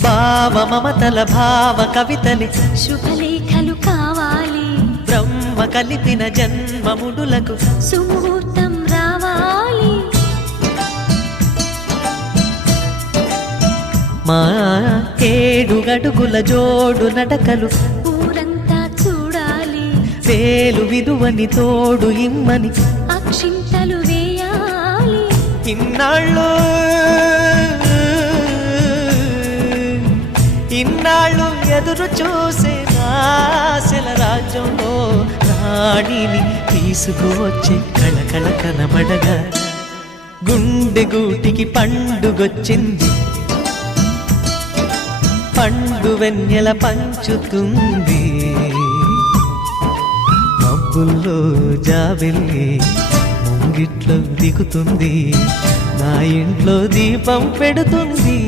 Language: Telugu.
భావ మమతల భావ కవితలి శుభలేఖలు కావాలి, బ్రహ్మ కలిపిన జన్మముడులకు సుముహూర్తం రావాలి. మా 7 అడుగుల జోడు నడకలు ఊరంతా చూడాలి, వేలు విలువని తోడు ఇమ్మని అక్షింతలు వేయాలి. ఇన్నాళ్ళు ఎదురు చూసే ఆశల రాజ్యంలో రాణిని తీసుకువచ్చే కళకళ కనబడగా గుండె గూటికి పండుగొచ్చింది, పండు వెన్నెల పంచుతుంది. మబ్బుల్లో జాబిల్లి ముంగిట్లో దిగుతుంది, నా ఇంట్లో దీపం పెడుతుంది.